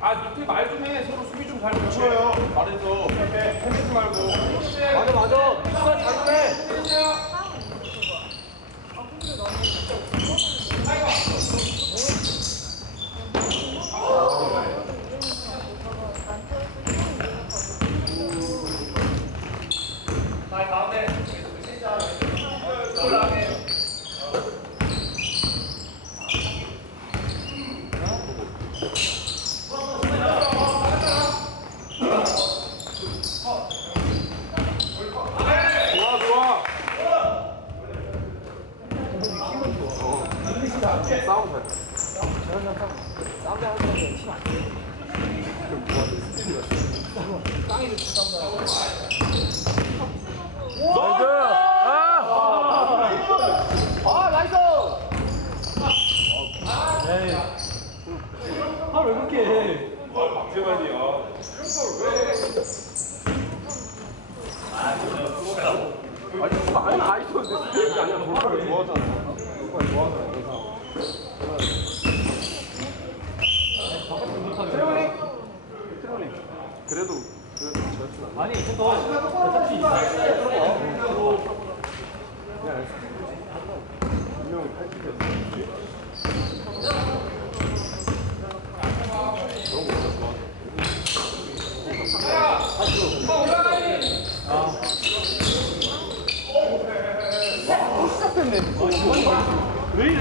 아 밑에 말 좀 해. 서로 수비 좀잘 붙여요. 말해서 hend지 말고. 맞아 맞아 빅살 잘해 좋아 좋아. 싸움 잘 싸움대 하는 거 치면 안 돼. 나이스! 아! 아 나이스 아왜 그렇게 해? 박재만이야. 아니 누가 안에 다 있었는데 스페인이 아니라 볼카를 좋아하잖아 볼카를 좋아하잖아 트래블링 트래블링 그래도 그래도 저였진 아니 그거 어차피 그냥 분명히 80이었어 그런 거 진짜 좋아하잖아 또 시작됐네 왜 이래?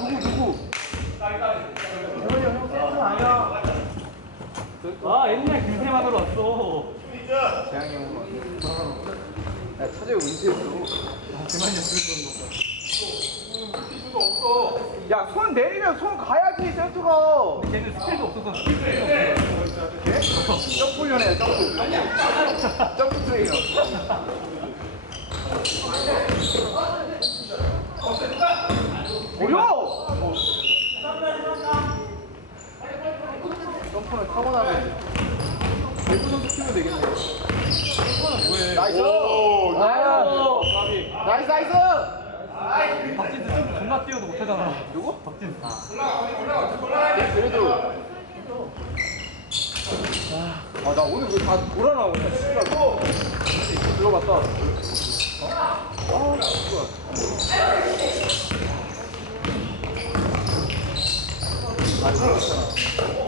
누구 누구 아 옛날 김세만으로 왔어. 재앙이 형 야, 차재우 은퇴했어. 그만이야 그랬던 야, 손 내리면 손 가야지, 센터가. 거. 걔는 스킬도 없어서 스킬도 없어. 점프 훈련해요, 점프. 점프 트레이너. 어려워! 점프는 타고나면 배구 선수 키우면 되겠네. 뭐해? 나이스! 오, 나이스! 나이스, 나이스! 박진수 좀 존나 뛰어도 못하잖아. 누구? 박진수. 그래도 아 나 오늘 왜다 돌아 나오냐 씨발 들어갔다 아 씨발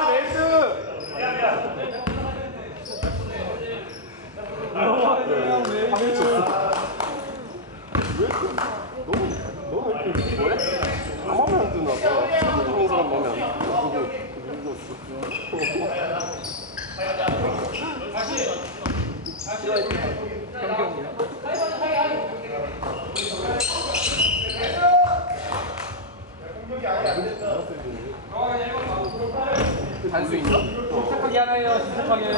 나이스 아우 레이드 레이드 뭐야? 마음에 안 드나 봐. 사람 마음에 안 드. 단수 있어? 침착하게 하나요, 침착하게.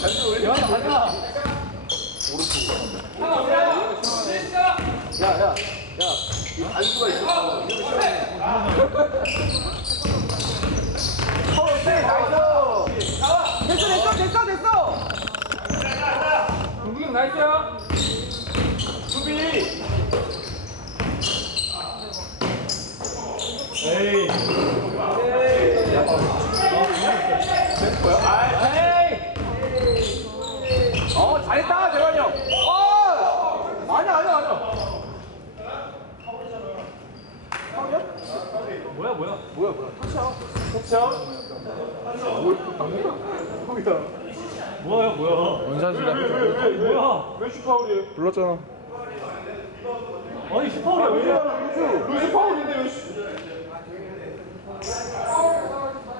단수 왜 영환아 가자. 야, 이 단수가 있어. 어, 네, 나이스. 됐어, 됐어, 됐어, 됐어. 동국이 형 나이스야. 수비. 에이. 어, 잘했다, 재환이 형. 어, 아니야, 아니야, 아니야. 파울이야? 뭐야 뭐야? 뭐야, 뭐야? 터치야. 터치야? 뭐야, 뭐야? 뭐야 뭐야? 원샷이다. 뭐야? 왜 슈파울이에요? 불렀잖아. 아니 슈퍼울이야 왜. 루시 파울인데 왜 슈?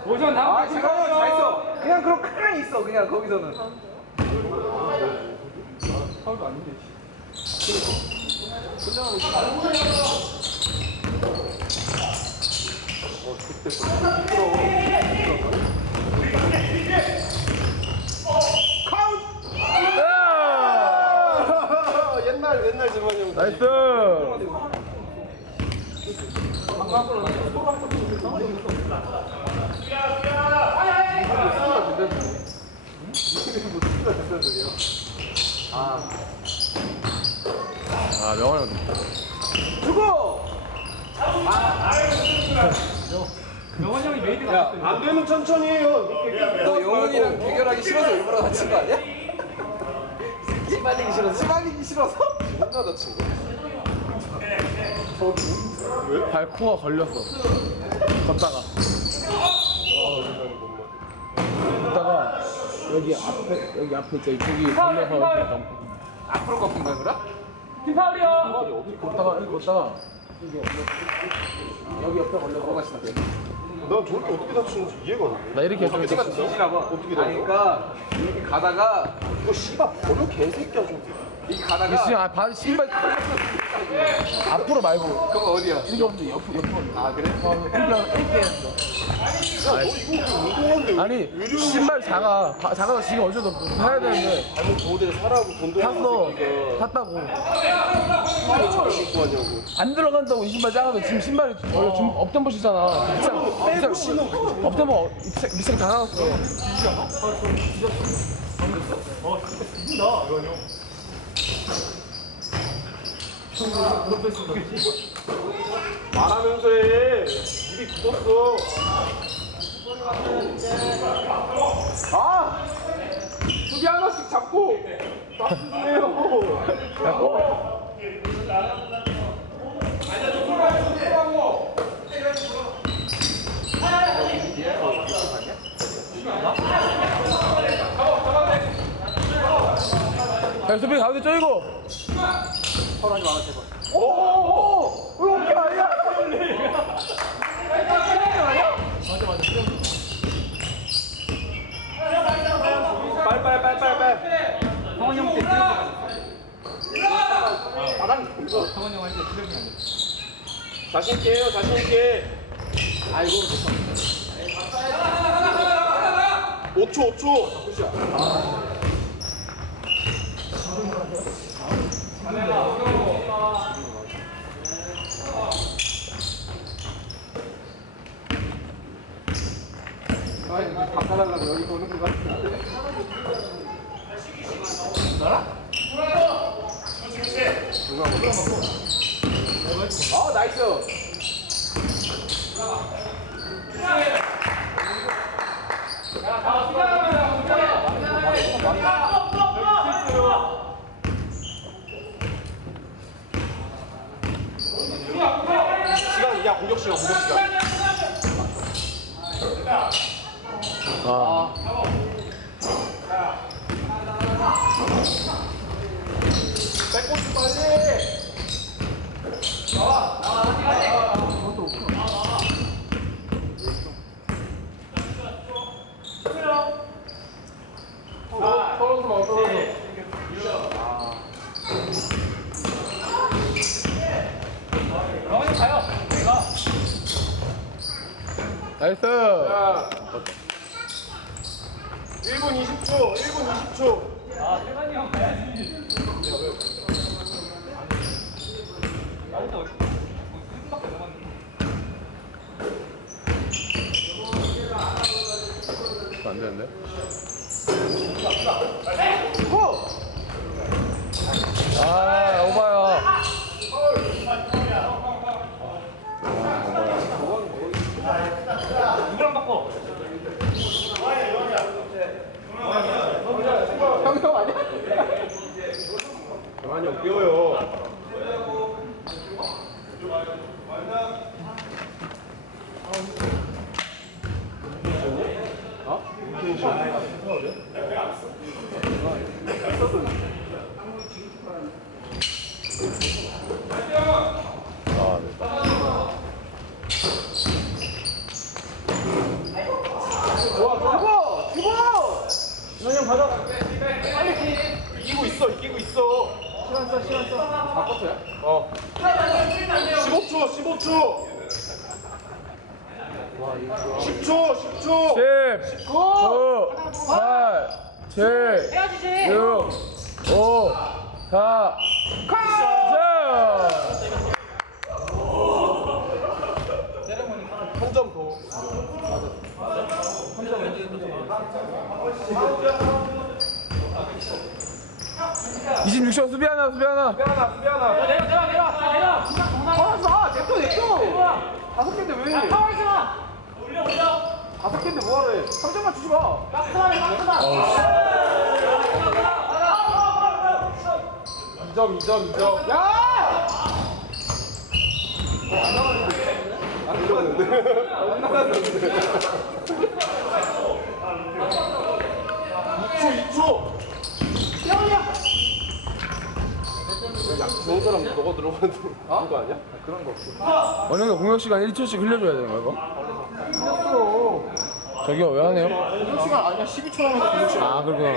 오전 다음 아, 재환이 형 잘했어. 그냥 그럼 가만히 있어, 그냥 거기서는. 파울도 아닌데. 어, 좋겠어. 부끄러워. 카운트! 옛날, 옛날 재환이 형. 나이스. 아 명환이 형 주고! 명환 형이 메이드가 됐어. 안 되면 천천히 해요. 너 영훈이랑 대결하기 싫어서 일부러 다친 거 아니야? 씨발리기 싫어서? 씨발리기 싫어서? 혼자 다친 거. 발코가 걸렸어 걷다가 걷다가 여기 앞에 여기 앞에 있죠 이쪽이 걸려서 이렇게 넘- 앞으로 꺾인 거야 그럼? 팀파울이요. 걷다가 여기 걷다가 여기 옆에 여기 옆에 걸려서? 난 저렇게 어떻게 다치는지 이해가 안 돼. 나 이렇게 좀 어디가 뒤지나 봐 어떻게 그러니까 이렇게 가다가 이거 씨발 버려 개새끼야 좀. 이렇게 가다가 아, 발 신발 앞으로 말고. 그거 어디야? 이게 없는데 옆 옆으로. 아 그래? 어. 야, 너 이거 아니 신발 작아 바- 작아서 지금 없어 사야 되는데. 잘못 모델 사라고 돈도 샀어 샀다고. 안 들어간다고 이 신발 작아서 지금 신발이 원래 좀 업템 버시잖아. 비싼 빼고 신어. 업템 버 미생 다 나왔어 말하면서 해. 입이 굳었어. 아! 수비 하나씩 잡고 따스해요. 자 수비 가운데 쪼이 고 오오오! 이렇게 아니야? 빨빨빨빨빨. 성원 형때 트레이닝 안 돼. 성원 형할때 트레이닝 안 돼. 자신 있게 해요, 자신 있게. 아이고, 5초, 5초. 바꿔달라고 여기 보는 거 같은데 아 나이스 시간, 야, 공격 시간, 공격 시간. 아 백코스 빨리. 명환 형 가요. 내가. 나이스 자, 1분 20초, 1분 20초. 아, 태관이 형 가야지. 어디? 1분밖에 넘었는데. 안 되는데 아 오바야 누구랑 바꿔? 형형 아니야? 가만히 형 뛰어요. 아 네. 좋아, 죽어! 죽어! 이 기고 있어, 이기고 있어. 시간 써, 시간 써. 바꿨어요? 어. 15초, 15초. 10초, 10초. 10 9 8 7 6 5 4한점 더. 26초 수비 하나 수비 하나 수비하나 수비하나 내려 내려 내려 내려 하지 마. 냅둬 냅둬. 다섯 개인데 왜? 파울하지 마 올려 올려 다섯 개인데 뭐하래? 3점만 주지 마. 박스만 해 박스만 2점 2점 2점 야! 안 들어갔는데 안 나갔는데 2초 2초 좋은 사람 너가 들어가는 거 아니야? 어느 정도 공격 시간 1초씩 흘려줘야 되는 거야 이거? 저기요 왜 하네요? 공격 시간 아니야. 12초 남았어 공격 시간. 아 그렇구나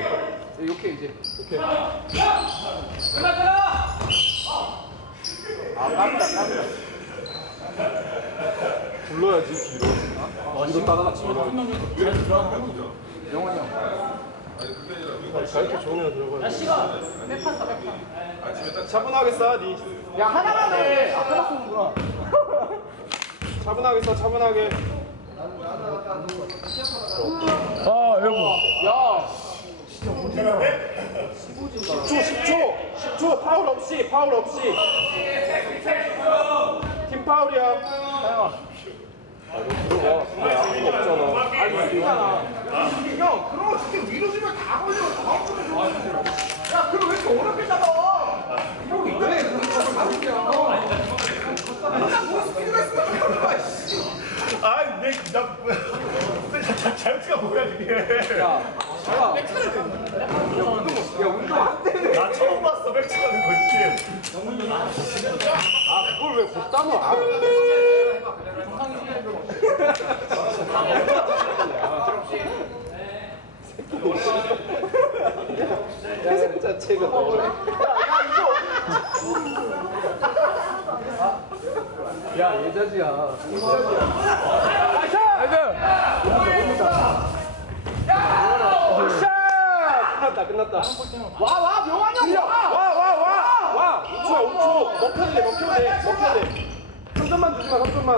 이렇게 이제. 불러야지 뒤로 뒤로 따라 치면 영원히 형. 자유투 좋은 애가 들어가야 차분하게 쏴 니 야 하나만 해. 아까 쏘는구나. 차분하게 쏴 차분하게 아 여보 야. 10초 10초 10초 파울 없이 파울 없이 팀 파울이야 아, 너 들어가 왜 아무도 없잖아 형 그런 거 진짜 위로 주면 다 걸려. 다음 좋아. 야 그럼 왜 이렇게 어렵게 잡아? 형이 왜 그런 거 잡으냐? 아이 내나 자유투가 뭐야 그게 야, 야, 야 운동 안 돼. 나 처음 봤어 백치하는 거지 아 그걸 왜 걷다가 아, 회색 자체가 너무 야 예자지야. 끝났다 끝났다 와와 명환이 형 와. 와와와와 5초야 5초 먹혀도 돼 먹혀도 돼 먹혀도 돼 3점만 주지 마 3점만